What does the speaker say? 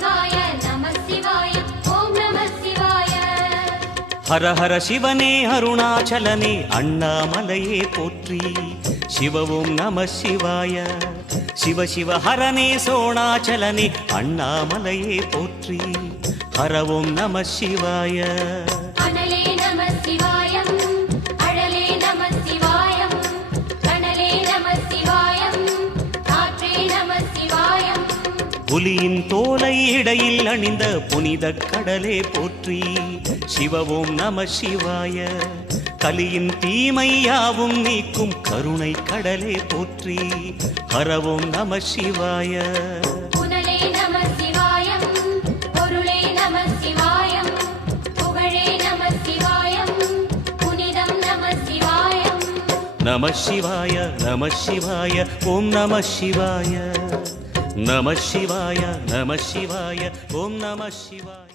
சிவாய நம சிவாய ஓம் நம சிவாய. ஹர ஹர சிவனே அருணாச்சலனே அண்ணாமலையே போற்றி. சிவ ஓம் நம சிவாய. சிவ சிவ ஹரனே சோணாச்சலனே அண்ணாமலையே போற்றி. ஹர ஓம் நம சிவாய. அனலே நம சிவாயம் அழலே நம சிவாயம் கனலே நம சிவாயம் காற்றே நம சிவாயம். புலியின் தோலை இடையில் அணிந்த புனித கடலே போற்றி. சிவ ஓம் நம சிவாய. கலியின் தீமையாவும் நீக்கும் கருணை கடலே போற்றி. ஹர ஓம் நம சிவாய. புனலே நம சிவாயம் பொருளே நம சிவாயம் புகழே நம சிவாயம் புனிதம் நம சிவாயம். நம சிவாய நம சிவாய ஓம் நம சிவாய. நம சிவாய நம சிவாய ஓம் நம சிவாய.